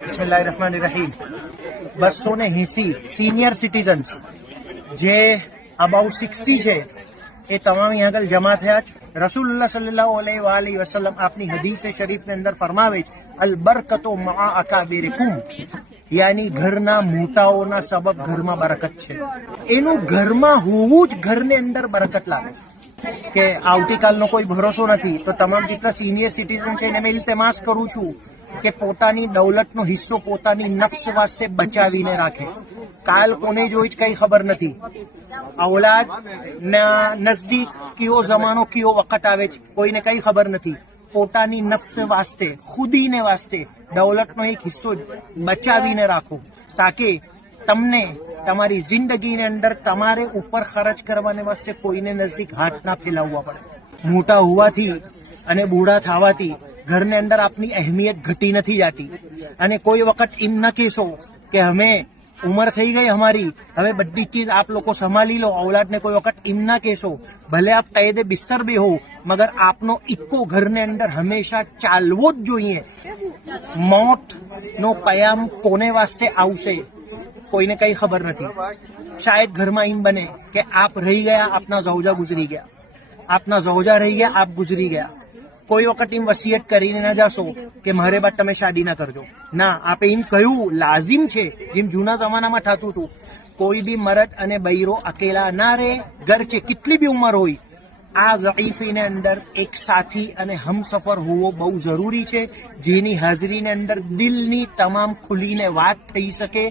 બિસ્મિલ્લાહિર્રહમાનિર્રહીમ 280 senior citizens જે about 60 છે એ તમામ અહીં આગળ જમા થયા છે. રસૂલુલ્લાહ સલ્લલ્લાહુ અલૈહિ વસલ્લમ આપની હદીસે શરીફની અંદર ફરમાવે છે, અલ બરકતો મઆ અકાબિરકુમ, યાની ઘરના મોટાઓના સબબ ઘરમાં બરકત છે. એનું ઘરમાં હોવું જ ઘરની અંદર બરકત લાવે કે આવતીકાલનો કોઈ ભરોસો નથી. તો તમામ જેટલા સિનિયર સિટીઝન છે એને મેં ઇલ્તેમાસ કરું છું કે પોતાની દૌલતનો હિસ્સો પોતાની નફ્સ વાસ્તે બચાવીને રાખે. કાલ કોને જોઈ જ કઈ ખબર નથી. औलाद ના નજદીક કયો જમાનો કયો વખત આવે છે કોઈને કઈ ખબર નથી. પોતાની નફ્સ વાસ્તે ખુદીને વાસ્તે દૌલતનો એક હિસ્સો બચાવીને રાખો, તાકે તમને તમારી જિંદગીની અંદર તમારે ઉપર ખર્ચ કરવાને વાસ્તે કોઈને નજદીક હાથ ના ફેલાવવા પડે. મોટા હોવાથી અને બૂઢા થવાથી ઘરની અંદર આપની અહેમિયત ઘટી નથી જાતી. અને કોઈ વખત એમ ન કહેશો કે અમે ઉંમર થઈ ગઈ અમારી, હવે બધી ચીજ આપ લોકો સંભાળી લો. औलादને કોઈ વખત એમ ના કહેશો, ભલે આપ કાયદે બિસ્તર બી હો, મગર આપનો ઇક્કો ઘરની અંદર હંમેશા ચાલવો જ જોઈએ. મોતનો પયામ કોને વાસ્તે આવશે કોઈને કઈ ખબર નથી. શાયદ ઘરમાં એમ બને કે આપ રહી ગયા, આપના ઝૌજા ગુજરી ગયા, આપના ઝૌજા રહી ગયા, આપ ગુજરી ગયા. કોઈ વખત એમ વસિયત કરીને ના જાશો કે મારે બાદ તમે શાદી ના કરજો. ના, આપે એમ કહ્યું લાઝિમ છે, જેમ જૂના જમાનામાં થતું હતું. કોઈ બી મરદ અને બૈરો અકેલા ના રહે, ઘર છે કેટલી બી ઉંમર હોય. આ ઝઈફીને અંદર એક સાથી અને હમસફર હોવો બહુ જરૂરી છે, જેની હાજરીની અંદર દિલની તમામ ખુલીને વાત થઈ શકે